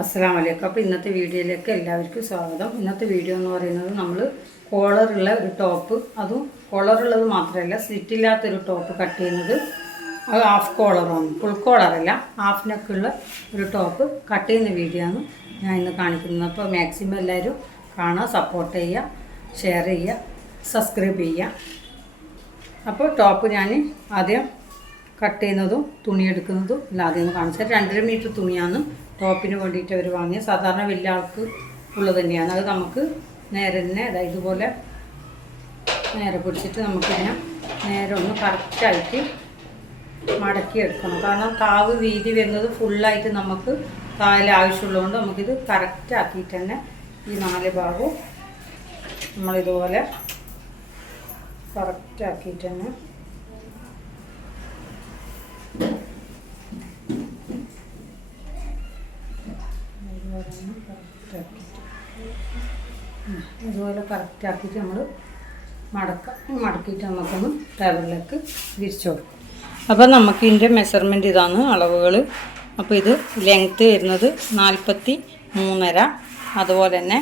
അസ്സാം വലൈക്കും അപ്പോൾ ഇന്നത്തെ വീഡിയോയിലേക്ക് എല്ലാവർക്കും സ്വാഗതം. ഇന്നത്തെ വീഡിയോ എന്ന് പറയുന്നത് നമ്മൾ കോളറുള്ള ഒരു ടോപ്പ്. അതും കോളറുള്ളത് മാത്രമല്ല സ്ലിറ്റില്ലാത്തൊരു ടോപ്പ് കട്ട് ചെയ്യുന്നത് അത് ഹാഫ് കോളറാണ്. ഫുൾ കോളറല്ല ഹാഫ് നെക്കുള്ള ഒരു ടോപ്പ് കട്ട് ചെയ്യുന്ന വീഡിയോ ആണ് ഞാൻ ഇന്ന് കാണിക്കുന്നത്. അപ്പോൾ മാക്സിമം എല്ലാവരും കാണാൻ സപ്പോർട്ട് ചെയ്യുക ഷെയർ ചെയ്യുക സബ്സ്ക്രൈബ് ചെയ്യുക. അപ്പോൾ ടോപ്പ് ഞാൻ ആദ്യം കട്ട് ചെയ്യുന്നതും തുണി എടുക്കുന്നതും ആദ്യം ഒന്ന് കാണിച്ചാൽ രണ്ടര മീറ്റർ തുണിയാണ് ടോപ്പിന് വേണ്ടിയിട്ട് അവർ വാങ്ങിയ സാധാരണ വലിയ ആൾക്ക് ഉള്ളത് തന്നെയാണ്. അത് നമുക്ക് നേരെ തന്നെ അതായത് ഇതുപോലെ നേരെ പിടിച്ചിട്ട് നമുക്കിതിനെ നേരെ ഒന്ന് കറക്റ്റായിട്ട് മടക്കി എടുക്കണം. കാരണം കാവ് വീതി വരുന്നത് ഫുള്ളായിട്ട് നമുക്ക് കാലിൽ ആവശ്യമുള്ളതുകൊണ്ട് നമുക്കിത് കറക്റ്റ് ആക്കിയിട്ട് തന്നെ ഈ നാല് ഭാഗവും നമ്മളിതുപോലെ കറക്റ്റ് ആക്കിയിട്ട് തന്നെ ഇതുപോലെ ഒന്ന് correct ആക്കിയിട്ട്. ഉം. ഇതുപോലെ കറക്റ്റ് ആക്കിയിട്ട് നമ്മൾ മടക്കാം മടക്കിയിട്ട് നമുക്കൊന്ന് ടേബിളിലേക്ക് വിരിച്ചു കൊടുക്കും. അപ്പോൾ നമുക്ക് ഇതിന്റെ മെഷർമെന്റ് ഇതാണ് അളവുകൾ അപ്പോൾ ഇത് ലെങ്ത്ത് വരുന്നത് നാൽപ്പത്തി മൂന്നര അതുപോലെ തന്നെ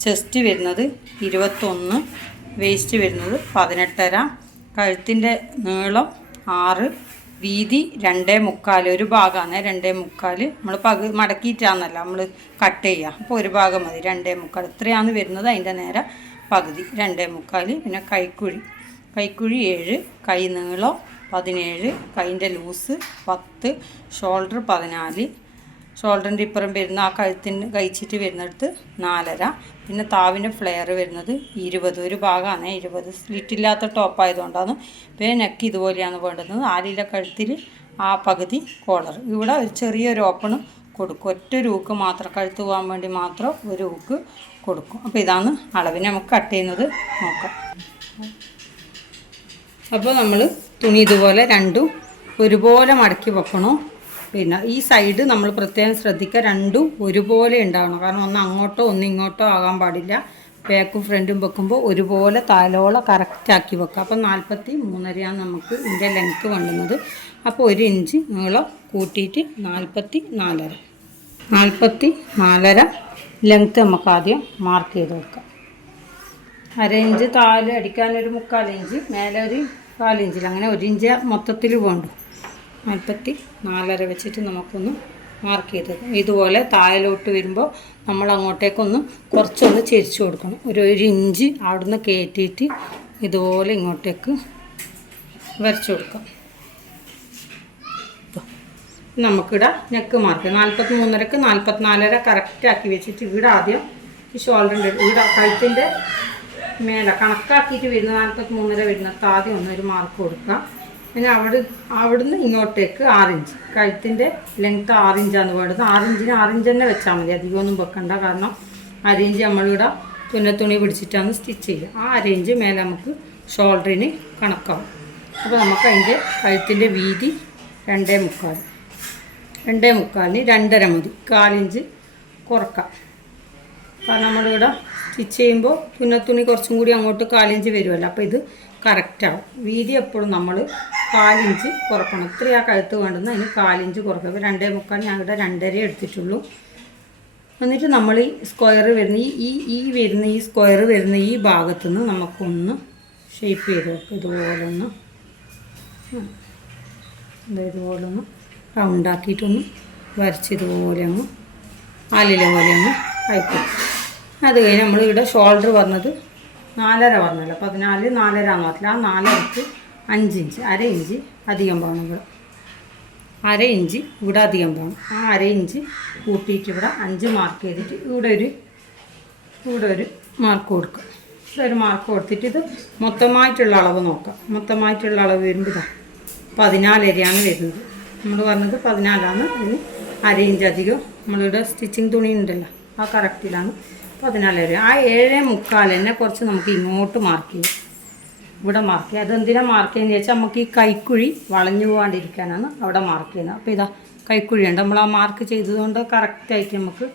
ചെസ്റ്റ് വരുന്നത് ഇരുപത്തൊന്ന്. വേസ്റ്റ് വരുന്നത് പതിനെട്ടര. കഴുത്തിന്റെ നീളം ആറ്. വീതി രണ്ടേ മുക്കാൽ ഒരു ഭാഗമാണ് രണ്ടേ മുക്കാൽ നമ്മൾ പകു മടക്കിയിട്ടാന്നല്ല നമ്മൾ കട്ട് ചെയ്യുക അപ്പോൾ ഒരു ഭാഗം മതി രണ്ടേ മുക്കാൽ ഇത്രയാണ് വരുന്നത് അതിന്റെ നേരെ പകുതി. രണ്ടേ മുക്കാൽ പിന്നെ കൈക്കുഴി. കൈക്കുഴി ഏഴ് കൈ നീളം പതിനേഴ് കൈന്റെ ലൂസ് പത്ത് ഷോൾഡർ പതിനാല് ഷോൾഡറിന്റെ ഇപ്പുറം വരുന്ന ആ കഴുത്തിന് കഴിച്ചിട്ട് വരുന്നിടത്ത് നാലര. പിന്നെ താവിന്റെ ഫ്ലെയർ വരുന്നത് ഇരുപത്. ഒരു ഭാഗമാണ് ഇരുപത്. സ്ലിറ്റില്ലാത്ത ടോപ്പ് ആയതുകൊണ്ടാണ്. പിന്നെ നെക്ക് ഇതുപോലെയാണ് വേണ്ടുന്നത്. ആലില കഴുത്തിൽ ആ പകുതി കോളർ ഇവിടെ ഒരു ചെറിയൊരു ഓപ്പണും കൊടുക്കും. ഒറ്റ ഒരു ഹൂക്ക് മാത്രം കഴുത്ത് പോകാൻ വേണ്ടി മാത്രം ഒരു ഊക്ക് കൊടുക്കും. അപ്പോൾ ഇതാണ് അളവിന് നമുക്ക് കട്ട് ചെയ്യുന്നത്. നോക്കാം. അപ്പോൾ നമ്മൾ തുണി ഇതുപോലെ രണ്ടും ഒരുപോലെ മടക്കി വെക്കണം? പിന്നെ ഈ സൈഡ് നമ്മൾ പ്രത്യേകം ശ്രദ്ധിക്കുക രണ്ടും ഒരുപോലെ ഉണ്ടാവണം. കാരണം ഒന്ന് അങ്ങോട്ടോ ഒന്ന് ഇങ്ങോട്ടോ ആകാൻ പാടില്ല. ബാക്കും ഫ്രണ്ടും വെക്കുമ്പോൾ ഒരുപോലെ താലോള കറക്റ്റാക്കി വെക്കുക. അപ്പോൾ നാൽപ്പത്തി മൂന്നരയാണ് നമുക്ക് ഇതിന്റെ ലെങ്ത്ത് വേണ്ടുന്നത് അപ്പോൾ ഒരു ഇഞ്ച് നീളം കൂട്ടിയിട്ട് നാൽപ്പത്തി നാലര നാൽപ്പത്തി നാലര ലെങ്ത്ത് നമുക്ക് ആദ്യം മാർക്ക് ചെയ്ത് വെക്കാം. അര ഇഞ്ച് താൽ അടിക്കാനൊരു മുക്കാൽ ഇഞ്ച് മേലെ ഒരു കാലിഞ്ചിൽ അങ്ങനെ ഒരു ഇഞ്ച് മൊത്തത്തിൽ വേണ്ടു നാൽപ്പത്തി നാലര വെച്ചിട്ട് നമുക്കൊന്ന് മാർക്ക് ചെയ്ത് ഇതുപോലെ താഴലോട്ട് വരുമ്പോൾ നമ്മൾ അങ്ങോട്ടേക്കൊന്ന് കുറച്ചൊന്ന് ചെരിച്ചു കൊടുക്കണം. ഒരു ഒരു ഇഞ്ച് അവിടുന്ന് കയറ്റിയിട്ട് ഇതുപോലെ ഇങ്ങോട്ടേക്ക് വരച്ചു കൊടുക്കാം. നമുക്കിവിടെ നെക്ക് മാർക്ക് നാൽപ്പത്തി മൂന്നരക്ക് കറക്റ്റ് ആക്കി വെച്ചിട്ട് ഇവിടെ ആദ്യം ഈ ഷോൾഡറിന്റെ ഇവിടെ കഴുത്തിന്റെ മേലെ കണക്കാക്കിയിട്ട് വരുന്ന നാൽപ്പത്തി മൂന്നര വരുന്നിടത്ത് ആദ്യം ഒന്നൊരു മാർക്ക് കൊടുക്കുക പിന്നെ അവിടെ അവിടുന്ന് ഇങ്ങോട്ടേക്ക് ആറിഞ്ച്. കഴുത്തിന്റെ ലെങ്ത്ത് ആറിഞ്ചാണ് വേണ്ടത്. ആറിഞ്ചിന് ആറിഞ്ച് തന്നെ വെച്ചാൽ മതി. അധികമൊന്നും വെക്കണ്ട. കാരണം അരയിഞ്ച് നമ്മളിവിടെ തുന്നത്തുണി പിടിച്ചിട്ടാണ് സ്റ്റിച്ച് ചെയ്യുക. ആ അരയിഞ്ച് മേലെ നമുക്ക് ഷോൾഡറിന് കണക്കാവും. അപ്പോൾ നമുക്ക് അതിന്റെ കഴുത്തിന്റെ വീതി രണ്ടേ മുക്കാൽ രണ്ടേ മുക്കാലിന് രണ്ടര മതി കാലിഞ്ച് കുറക്കാം. കാരണം നമ്മളിവിടെ സ്റ്റിച്ച് ചെയ്യുമ്പോൾ തുന്നത്തുണി കുറച്ചും കൂടി അങ്ങോട്ട് കാലിഞ്ച് വരുമല്ലോ. അപ്പോൾ ഇത് കറക്റ്റാവും വീതി എപ്പോഴും നമ്മൾ കാലിഞ്ച് കുറക്കണം. ഇത്രയാ കഴുത്ത് വേണ്ടുന്ന അതിന് കാലിഞ്ച് കുറക്കുക ഇപ്പോൾ രണ്ടേ മുക്കാൽ ഞാൻ ഇവിടെ രണ്ടര എടുത്തിട്ടുള്ളൂ. എന്നിട്ട് നമ്മൾ ഈ സ്ക്വയർ വരുന്ന ഈ ഈ വരുന്ന ഈ സ്ക്വയർ വരുന്ന ഈ ഭാഗത്തു നിന്ന് നമുക്കൊന്ന് ഷേപ്പ് ചെയ്ത് വെക്കാം. ഇതുപോലൊന്ന്. ഇതുപോലൊന്ന് റൗണ്ടാക്കിയിട്ടൊന്ന് വരച്ച് ഇതുപോലെ അങ്ങ് ആലില പോലെ അങ്ങ് അയക്കും അത് കഴിഞ്ഞ് നമ്മൾ ഇവിടെ ഷോൾഡർ പറഞ്ഞത് നാലര പറഞ്ഞല്ലോ. പതിനാല് നാലര എന്ന് പറഞ്ഞില്ല ആ നാലരക്ക് അഞ്ച് ഇഞ്ച് അര ഇഞ്ച് അധികം പോകണം ഇവിടെ അര ഇഞ്ച് ഇവിടെ അധികം പോകണം ആ അര ഇഞ്ച് കൂട്ടിയിട്ട് ഇവിടെ അഞ്ച് മാർക്ക് ചെയ്തിട്ട് ഇവിടെ ഒരു ഇവിടെ ഒരു മാർക്ക് കൊടുക്കുക. ഇവിടെ ഒരു മാർക്ക് കൊടുത്തിട്ട് ഇത് മൊത്തമായിട്ടുള്ള അളവ് നോക്കാം മൊത്തമായിട്ടുള്ള അളവ് വരുമ്പോൾ ഇതാ പതിനാലരയാണ് വരുന്നത്. നമ്മൾ പറഞ്ഞത് പതിനാലാണ്. അതിന് അര ഇഞ്ച് അധികം. നമ്മളിവിടെ സ്റ്റിച്ചിങ് തുണി ഉണ്ടല്ലോ ആ കറക്റ്റിലാണ് പതിനാലര ആ ഏഴേ മുക്കാൽ തന്നെ കുറച്ച് നമുക്ക് ഇങ്ങോട്ട് മാർക്ക് ചെയ്യും. ഇവിടെ മാർക്ക് ചെയ്യുക അതെന്തിനാണ് മാർക്ക് ചെയ്യുന്നത് വെച്ചാൽ നമുക്ക് ഈ കൈക്കുഴി വളഞ്ഞു പോകാണ്ടിരിക്കാനാണ് അവിടെ മാർക്ക് ചെയ്യുന്നത്. അപ്പോൾ ഇതാ കൈക്കുഴി ഉണ്ട്. നമ്മൾ ആ മാർക്ക് ചെയ്തതുകൊണ്ട് കറക്റ്റായിട്ട് നമുക്ക്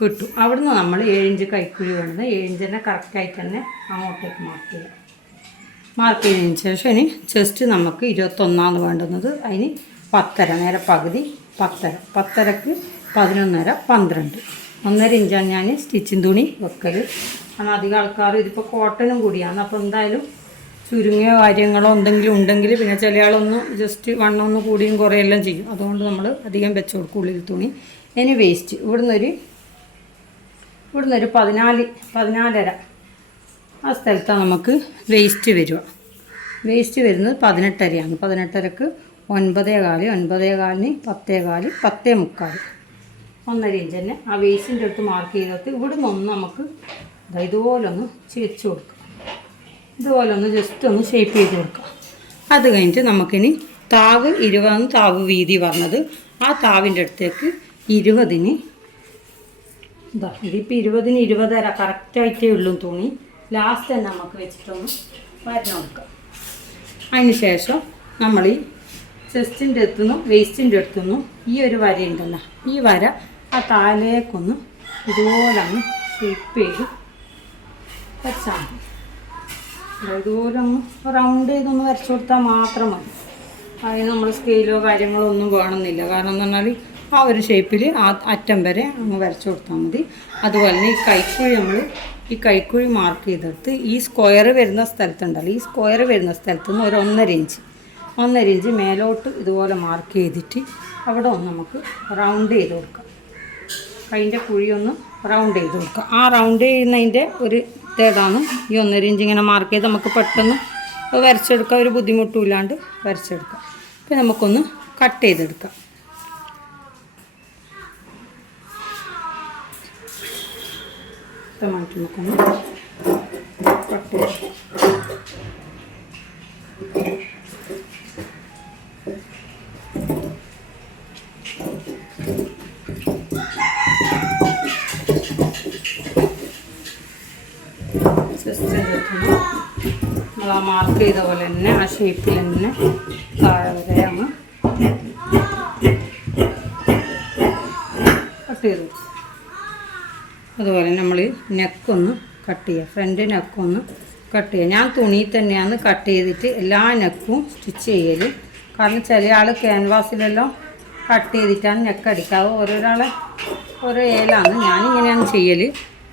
കിട്ടും. അവിടുന്ന് നമ്മൾ ഏഴിഞ്ച് കൈക്കുഴി വേണ്ടത് ഏഴിഞ്ച് തന്നെ കറക്റ്റായിട്ട് തന്നെ അങ്ങോട്ടേക്ക് മാർക്ക് ചെയ്യാം. മാർക്ക് ചെയ്തതിന് ശേഷം ഇനി ചെസ്റ്റ് നമുക്ക് ഇരുപത്തൊന്നാണ് വേണ്ടുന്നത് അതിന് പത്തര നേരെ പകുതി പത്തര. പത്തരക്ക് പതിനൊന്നര പന്ത്രണ്ട്. ഒന്നര ഇഞ്ചാണ് ഞാൻ സ്റ്റിച്ചിങ് തുണി വെക്കൽ കാരണം അധികം ആൾക്കാർ ഇതിപ്പോൾ കോട്ടനും കൂടിയാണ്. അപ്പോൾ എന്തായാലും ചുരുങ്ങിയ കാര്യങ്ങളോ എന്തെങ്കിലും ഉണ്ടെങ്കിൽ പിന്നെ ചില ആളൊന്ന് ജസ്റ്റ് വണ്ണം ഒന്ന് കൂടിയും കുറയെല്ലാം ചെയ്യും. അതുകൊണ്ട് നമ്മൾ അധികം വെച്ച് കൊടുക്കും ഉള്ളിൽ തുണി. ഇനി വേസ്റ്റ് ഇവിടുന്ന് ഒരു ഇവിടുന്ന് ഒരു പതിനാല് പതിനാലര ആ സ്ഥലത്താണ് നമുക്ക് വേസ്റ്റ് വരിക. വേസ്റ്റ് വരുന്നത് പതിനെട്ടരയാണ്. പതിനെട്ടരക്ക് ഒൻപതേ കാൽ ഒൻപതേ കാലിന് പത്തേ കാൽ പത്തേ മുക്കാൽ ഒന്നര ഇഞ്ച് തന്നെ. ആ വേസ്റ്റിന്റെ അടുത്ത് മാർക്ക് ചെയ്തിട്ട് ഇവിടുന്ന് ഒന്ന് നമുക്ക് ഇതുപോലൊന്ന് ചേച്ച് കൊടുക്കാം. ഇതുപോലെ ഒന്ന് ജസ്റ്റ് ഒന്ന് ഷേപ്പ് ചെയ്ത് കൊടുക്കാം. അത് കഴിഞ്ഞിട്ട് നമുക്കിനി താവ് ഇരുപതാണ് താവ് വീതി പറഞ്ഞത്. ആ താവിന്റെ അടുത്തേക്ക് ഇരുപതിന് ഇതാ ഇതിപ്പോൾ ഇരുപതിന് ഇരുപതര കറക്റ്റായിട്ടേ ഉള്ളൂ തുണി ലാസ്റ്റ് തന്നെ നമുക്ക് വെച്ചിട്ടൊന്ന് വരണം കൊടുക്കാം. അതിന് ശേഷം നമ്മൾ ഈ ചെസ്റ്റിന്റെ അടുത്തുനിന്നും വേസ്റ്റിന്റെ അടുത്തുനിന്നും ഈ ഒരു വര ഉണ്ടല്ലോ ഈ വര ആ താലേക്കൊന്ന് ഇതുപോലെ ഒന്ന് ഷേപ്പ് ചെയ്ത് വെച്ചാൽ മതി. ഇതുപോലെ ഒന്ന് റൗണ്ട് ചെയ്തൊന്ന് വരച്ചു കൊടുത്താൽ മാത്രം മതി. അതിന് നമ്മൾ സ്കെയിലോ കാര്യങ്ങളോ ഒന്നും വേണമെന്നില്ല. കാരണം എന്ന് പറഞ്ഞാൽ ആ ഒരു ഷേപ്പിൽ ആ അറ്റം വരെ അങ്ങ് വരച്ചു കൊടുത്താൽ മതി. അതുപോലെ തന്നെ ഈ കൈക്കുഴി നമ്മൾ ഈ കൈക്കുഴി മാർക്ക് ചെയ്തെടുത്ത് ഈ സ്ക്വയർ വരുന്ന സ്ഥലത്തുണ്ടല്ലോ ഈ സ്ക്വയർ വരുന്ന സ്ഥലത്ത് നിന്ന് ഒരു ഒന്നര ഇഞ്ച് ഒന്നര ഇഞ്ച് മേലോട്ട് ഇതുപോലെ മാർക്ക് ചെയ്തിട്ട് അവിടെ ഒന്ന് നമുക്ക് റൗണ്ട് ചെയ്ത് കൊടുക്കാം. കൈന്റെ കുഴി ഒന്ന് റൗണ്ട് ചെയ്ത് കൊടുക്കുക ആ റൗണ്ട് ചെയ്യുന്നതിന്റെ ഒരു തേടാണ് ഈ ഒന്നര ഇഞ്ച് ഇങ്ങനെ മാർക്ക് ചെയ്ത് നമുക്ക് പെട്ടെന്ന് വരച്ചെടുക്കാം ഒരു ബുദ്ധിമുട്ടും ഇല്ലാണ്ട് വരച്ചെടുക്കാം. ഇപ്പം നമുക്കൊന്ന് കട്ട് ചെയ്തെടുക്കാം. വ്യക്തമായിട്ട് നമുക്കൊന്ന് കട്ട് ചെയ്ത് ജസ്റ്റ് എടുക്കുന്നു മാർക്ക് ചെയ്ത പോലെ തന്നെ ആ ഷേപ്പിൽ തന്നെ താഴെ വരെ അങ്ങ് കട്ട് ചെയ്തു. അതുപോലെ നമ്മൾ നെക്കൊന്ന് കട്ട് ചെയ്യുക. ഫ്രണ്ട് നെക്കൊന്ന് കട്ട് ചെയ്യുക. ഞാൻ തുണി തന്നെയാണ് കട്ട് ചെയ്തിട്ട് എല്ലാ നെക്കും സ്റ്റിച്ച് ചെയ്യൽ കാരണം ചില ആൾ ക്യാൻവാസിലെല്ലാം കട്ട് ചെയ്തിട്ടാണ് നെക്ക് അടിക്കാവ് ഓരോരാളെ ഓരോ ഏലാണ്. ഞാനിങ്ങനെയാണ് ചെയ്യൽ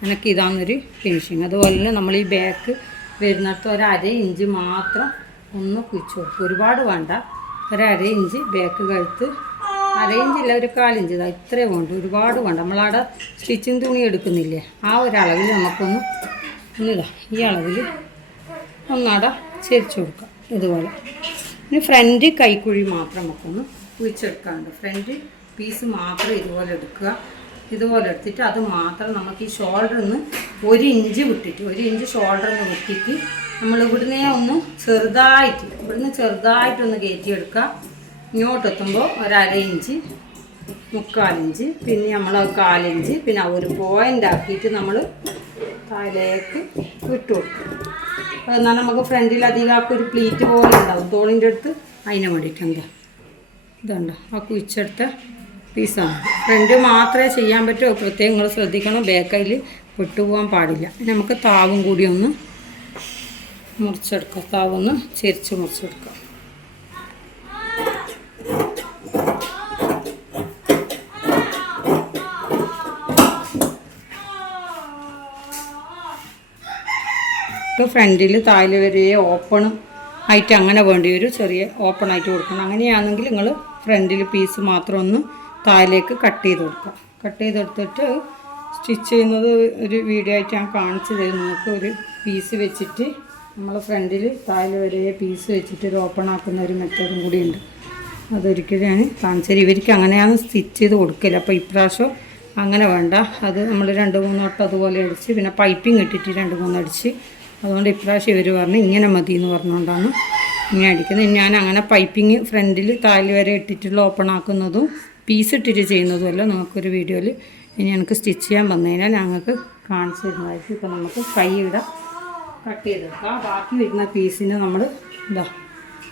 എനിക്ക് ഇതാണെന്നൊരു ഫിനിഷിങ് അതുപോലെ തന്നെ നമ്മൾ ഈ ബാക്ക് വരുന്നിടത്ത് ഒരു അര ഇഞ്ച് മാത്രം ഒന്ന് കുഴിച്ച് കൊടുക്കും. ഒരുപാട് വേണ്ട. ഒരു അര ഇഞ്ച് ബേക്ക് കഴുത്ത്. അര ഇഞ്ചില്ല ഒരു കാലിഞ്ച് ഇതാ ഇത്രേ വേണ്ട. ഒരുപാട് വേണ്ട. നമ്മളവിടെ സ്റ്റിച്ചിങ് തുണി എടുക്കുന്നില്ലേ? ആ ഒരളവിൽ നമുക്കൊന്ന് ഒന്നിതാ ഈ അളവിൽ ഒന്നവിടെ ചെരിച്ച് കൊടുക്കാം ഇതുപോലെ. ഇനി ഫ്രണ്ട് കൈക്കുഴി മാത്രം നമുക്കൊന്ന് കുഴിച്ചെടുക്കാറുണ്ട് ഫ്രണ്ട് പീസ് മാത്രം ഇതുപോലെ എടുക്കുക. ഇതുപോലെ എടുത്തിട്ട് അത് മാത്രം നമുക്ക് ഈ ഷോൾഡറിൽ നിന്ന് ഒരു ഇഞ്ച് വിട്ടിട്ട് ഒരു ഇഞ്ച് ഷോൾഡറിൽ നിന്ന് വിട്ടിട്ട് നമ്മൾ ഇവിടുന്നേ ഒന്ന് ചെറുതായിട്ട് ഇവിടുന്ന് ചെറുതായിട്ടൊന്ന് കയറ്റിയെടുക്കുക. ഇങ്ങോട്ടെത്തുമ്പോൾ ഒരര ഇഞ്ച് മുക്കാലിഞ്ച് പിന്നെ നമ്മൾ കാലിഞ്ച് പിന്നെ ഒരു പോയിന്റ് ആക്കിയിട്ട് നമ്മൾ തലയ്ക്ക് വിട്ടു കൊടുക്കും എന്നാൽ നമുക്ക് ഫ്രണ്ടിൽ അധികം ആക്കി ഒരു പ്ലീറ്റ് പോലെ ഉണ്ടാവും. തോളിന്റെ അടുത്ത് അതിന് വേണ്ടിയിട്ടുണ്ട് ഇതുണ്ടോ ആ കുഴിച്ചെടുത്ത പീസാണ് ഫ്രണ്ട് മാത്രമേ ചെയ്യാൻ പറ്റൂ. പ്രത്യേകം നിങ്ങൾ ശ്രദ്ധിക്കണം. ബേക്കയിൽ വിട്ടുപോകാൻ പാടില്ല. നമുക്ക് താവും കൂടി ഒന്ന് മുറിച്ചെടുക്കാം. താവൊന്ന് ചെരിച്ച് മുറിച്ചെടുക്കാം. ഇപ്പോൾ ഫ്രണ്ടിൽ താൽ വരെ ഓപ്പൺ ആയിട്ട് അങ്ങനെ വേണ്ടി വരും. ചെറിയ ഓപ്പൺ ആയിട്ട് കൊടുക്കണം. അങ്ങനെയാണെങ്കിൽ നിങ്ങൾ ഫ്രണ്ടിൽ പീസ് മാത്രം ഒന്ന് താഴേക്ക് കട്ട് ചെയ്ത് കൊടുക്കുക. കട്ട് ചെയ്തെടുത്തിട്ട് സ്റ്റിച്ച് ചെയ്യുന്നത് ഒരു വീഡിയോ ആയിട്ട് ഞാൻ കാണിച്ചു തരും. നിങ്ങൾക്ക് ഒരു പീസ് വെച്ചിട്ട് നമ്മൾ ഫ്രണ്ടിൽ താഴെ വരെ പീസ് വെച്ചിട്ട് ഒരു ഓപ്പൺ ആക്കുന്ന ഒരു മെത്തേഡും കൂടിയുണ്ട് ഉണ്ട്. അതൊരിക്കലും ഞാൻ കാണിച്ചു തരും ഇവർക്ക് അങ്ങനെയാണ് സ്റ്റിച്ച് ചെയ്ത് കൊടുക്കില്ല. അപ്പോൾ ഇപ്രാവശ്യം അങ്ങനെ വേണ്ട. അത് നമ്മൾ രണ്ട് മൂന്ന് വട്ടം അതുപോലെ അടിച്ച് പിന്നെ പൈപ്പിംഗ് ഇട്ടിട്ട് രണ്ട് മൂന്ന് അടിച്ച്. അതുകൊണ്ട് ഇപ്രാവശ്യം ഇവർ പറഞ്ഞ് ഇങ്ങനെ മതി എന്ന് പറഞ്ഞുകൊണ്ടാണ് ഇങ്ങനെ അടിക്കുന്നത്. ഞാൻ അങ്ങനെ പൈപ്പിംഗ് ഫ്രണ്ടിൽ താൽ വരെ ഇട്ടിട്ടുള്ള ഓപ്പൺ ആക്കുന്നതും പീസ് ഇട്ടിട്ട് ചെയ്യുന്നതുമല്ല നമുക്കൊരു വീഡിയോയിൽ ഇനി എനിക്ക് സ്റ്റിച്ച് ചെയ്യാൻ വന്നു കഴിഞ്ഞാൽ ഞങ്ങൾക്ക് കാണിച്ചു തരുന്നതായിരിക്കും. ഇപ്പം നമുക്ക് കൈയുടെ കട്ട് ചെയ്തെടുക്കാം. ബാക്കി വരുന്ന പീസിനെ നമ്മൾ ഇതാ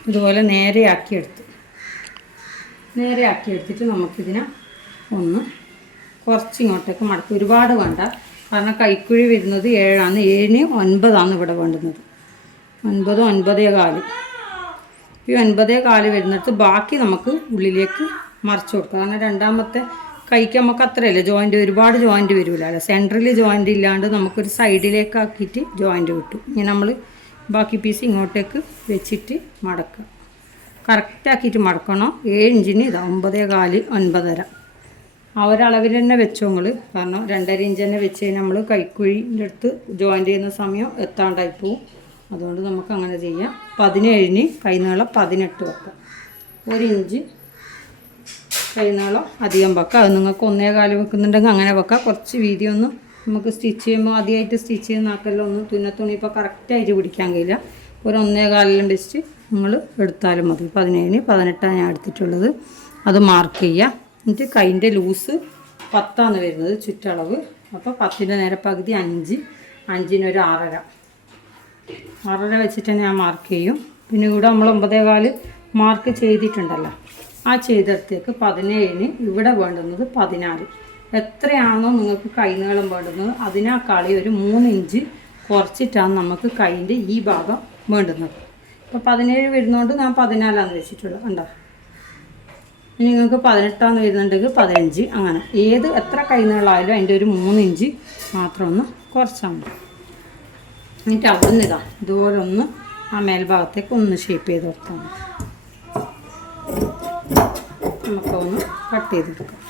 ഇതുപോലെ നേരെയാക്കിയെടുത്ത് നേരെയാക്കി എടുത്തിട്ട് നമുക്കിതിനെ ഒന്ന് കുറച്ച് ഇങ്ങോട്ടേക്ക് മടക്കി. ഒരുപാട് വേണ്ട. കാരണം കൈക്കുഴി വരുന്നത് ഏഴാണ്. ഏഴിന് ഒൻപതാണ് ഇവിടെ വേണ്ടുന്നത് ഒൻപത് ഒൻപതേ കാൽ. ഈ ഒൻപതേ കാൽ വരുന്നിടത്ത് ബാക്കി നമുക്ക് ഉള്ളിലേക്ക് മറിച്ച് കൊടുക്കുക കാരണം രണ്ടാമത്തെ കൈക്ക് നമുക്ക് അത്രയല്ല ജോയിന്റ് ഒരുപാട് ജോയിന്റ് വരില്ല അല്ല സെൻട്രൽ ജോയിന്റ് ഇല്ലാണ്ട് നമുക്കൊരു സൈഡിലേക്ക് ആക്കിയിട്ട് ജോയിന്റ് കിട്ടും. ഇനി നമ്മൾ ബാക്കി പീസ് ഇങ്ങോട്ടേക്ക് വെച്ചിട്ട് മടക്കുക. കറക്റ്റാക്കിയിട്ട് മടക്കണം. ഏഴ് ഇഞ്ചിന് ഇതാ ഒമ്പതേ കാൽ ഒൻപതര. ആ ഒരളവിൽ തന്നെ വെച്ചോങ്ങൾ കാരണം രണ്ടര ഇഞ്ച് തന്നെ വെച്ച് കഴിഞ്ഞാൽ നമ്മൾ കൈക്കുഴിന്റെ അടുത്ത് ജോയിന്റ് ചെയ്യുന്ന സമയം എത്താണ്ടായി പോവും. അതുകൊണ്ട് നമുക്ക് അങ്ങനെ ചെയ്യാം. പതിനേഴിന് കൈനീളം പതിനെട്ട് വെക്കാം. ഒരു ഇഞ്ച് കൈനീളം അധികം വെക്കാം. അത് നിങ്ങൾക്ക് ഒന്നേ കാൽ വെക്കുന്നുണ്ടെങ്കിൽ അങ്ങനെ വെക്കാം. കുറച്ച് വീതി ഒന്ന് നമുക്ക് സ്റ്റിച്ച് ചെയ്യുമ്പോൾ ആദ്യമായിട്ട് സ്റ്റിച്ച് ചെയ്യുന്ന ഒന്ന് തുന്നത്തുണി ഇപ്പോൾ കറക്റ്റായിട്ട് പിടിക്കാൻ കഴിയില്ല. ഒരു ഒന്നേ കാലിലും വെച്ചിട്ട് നിങ്ങൾ എടുത്താലും മതി. പതിനേഴിന് പതിനെട്ടാണ് ഞാൻ എടുത്തിട്ടുള്ളത്. അത് മാർക്ക് ചെയ്യുക. എന്നിട്ട് കൈന്റെ ലൂസ് പത്താണ് വരുന്നത് ചുറ്റളവ്. അപ്പോൾ പത്തിന്റെ നേരെ പകുതി അഞ്ച്. അഞ്ചിനൊരു ആറര. ആറര വെച്ചിട്ട് തന്നെ ഞാൻ മാർക്ക് ചെയ്യും. പിന്നെ ഇവിടെ നമ്മൾ ഒമ്പതേ കാൽ മാർക്ക് ചെയ്തിട്ടുണ്ടല്ലോ. ആ ചെയ്തിടത്തേക്ക് പതിനേഴിന് ഇവിടെ വേണ്ടുന്നത് പതിനാറ്. എത്രയാണോ നിങ്ങൾക്ക് കൈനീളം വേണ്ടുന്നത് അതിനേക്കാളി ഒരു മൂന്ന് ഇഞ്ച് കുറച്ചിട്ടാണ് നമുക്ക് കൈന്റെ ഈ ഭാഗം വേണ്ടുന്നത്. അപ്പോൾ പതിനേഴ് വരുന്നതുകൊണ്ട് ഞാൻ പതിനാലാന്ന് വെച്ചിട്ടുള്ളൂ ഉണ്ടോ ഇനി നിങ്ങൾക്ക് പതിനെട്ടാന്ന് വരുന്നുണ്ടെങ്കിൽ പതിനഞ്ച് അങ്ങനെ. ഏത് എത്ര കൈനീളമായാലും അതിന്റെ ഒരു മൂന്ന് ഇഞ്ച് മാത്രം ഒന്ന് കുറച്ചാൽ മതി. എന്നിട്ട് അവിടുന്ന് ഇതാ ഇതുപോലെ ഒന്ന് ആ മേൽഭാഗത്തേക്ക് ഒന്ന് ഷേപ്പ് ചെയ്ത് കൊടുത്താൽ മതി. നമുക്കൊന്ന് കട്ട് ചെയ്തെടുക്കാം.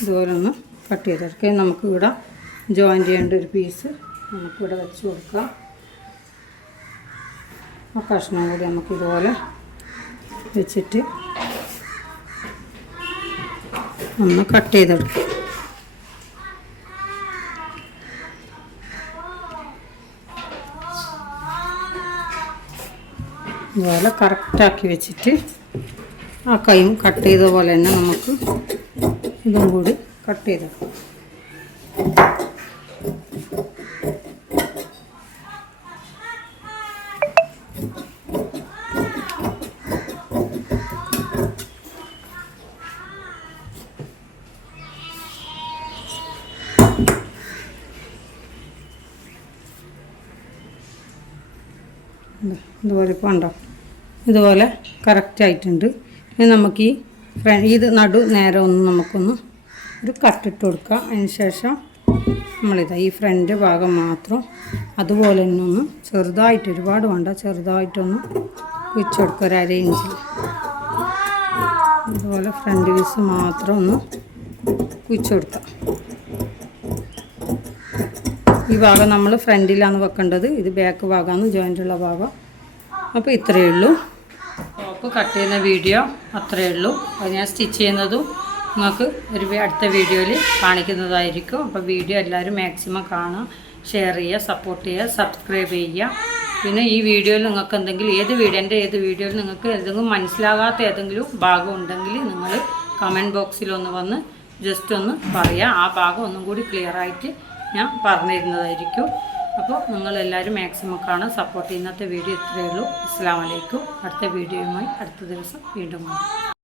ഇതുപോലെ ഒന്ന് കട്ട് ചെയ്തെടുക്കുക നമുക്ക് ഇവിടെ ജോയിൻ ചെയ്യേണ്ട ഒരു പീസ് നമുക്കിവിടെ വെച്ച് കൊടുക്കാം. ആ കഷ്ണം കൂടി നമുക്കിതുപോലെ വെച്ചിട്ട് ഒന്ന് കട്ട് ചെയ്തെടുക്കും ഇതുപോലെ കറക്റ്റാക്കി വെച്ചിട്ട് ആ കൈയും കട്ട് ചെയ്ത പോലെ തന്നെ നമുക്ക് ഇതും കൂടി കട്ട് ചെയ്തെടുക്കാം ഇതാ, ഇതുപോലെ ഇപ്പോൾ ഉണ്ടോ ഇതുപോലെ കറക്റ്റ് ആയിട്ടുണ്ട്. ഇനി നമുക്ക് ഈ ഇത് നടു നേരെ ഒന്ന് നമുക്കൊന്ന് ഒരു കട്ടിട്ട് കൊടുക്കാം. അതിന് ശേഷം നമ്മളിതാ ഈ ഫ്രണ്ട് ഭാഗം മാത്രം അതുപോലെ തന്നെ ഒന്ന് ചെറുതായിട്ട് ഒരുപാട് വേണ്ട ചെറുതായിട്ടൊന്ന് കുഴിച്ച് കൊടുക്കുക ഒരു അര ഇഞ്ച് അതുപോലെ ഫ്രണ്ട് പീസ് മാത്രം ഒന്ന് കുഴിച്ച് കൊടുക്കാം. ഈ ഭാഗം നമ്മൾ ഫ്രണ്ടിലാണ് വെക്കേണ്ടത് ഇത് ബാക്ക് ഭാഗമാണ് ജോയിന്റുള്ള ഭാഗം. അപ്പോൾ ഇത്രയേ ഉള്ളൂ. ടോപ്പ് കട്ട് ചെയ്യുന്ന വീഡിയോ അത്രയേ ഉള്ളൂ. അത് ഞാൻ സ്റ്റിച്ച് ചെയ്യുന്നതും നിങ്ങൾക്ക് ഒരു അടുത്ത വീഡിയോയിൽ കാണിക്കുന്നതായിരിക്കും. അപ്പോൾ വീഡിയോ എല്ലാവരും മാക്സിമം കാണുക ഷെയർ ചെയ്യുക സപ്പോർട്ട് ചെയ്യുക സബ്സ്ക്രൈബ് ചെയ്യുക. പിന്നെ ഈ വീഡിയോയിൽ നിങ്ങൾക്ക് എന്തെങ്കിലും ഏത് വീഡിയോ എന്റെ ഏത് വീഡിയോയിൽ നിങ്ങൾക്ക് എന്തെങ്കിലും മനസ്സിലാകാത്ത ഏതെങ്കിലും ഭാഗം ഉണ്ടെങ്കിൽ നിങ്ങൾ കമന്റ് ബോക്സിൽ ഒന്ന് വന്ന് ജസ്റ്റ് ഒന്ന് പറയുക ആ ഭാഗം ഒന്നും കൂടി ക്ലിയർ ആയിട്ട് ഞാൻ പറഞ്ഞിരുന്നതായിരിക്കും. അപ്പോൾ നിങ്ങളെല്ലാവരും മാക്സിമം കാണാൻ സപ്പോർട്ട് ചെയ്യുന്നത്തെ വീഡിയോ ഇത്രയേ ഉള്ളൂ. അസ്സാം വലൈക്കും അടുത്ത വീഡിയോയുമായി അടുത്ത ദിവസം വീണ്ടും കാണാം.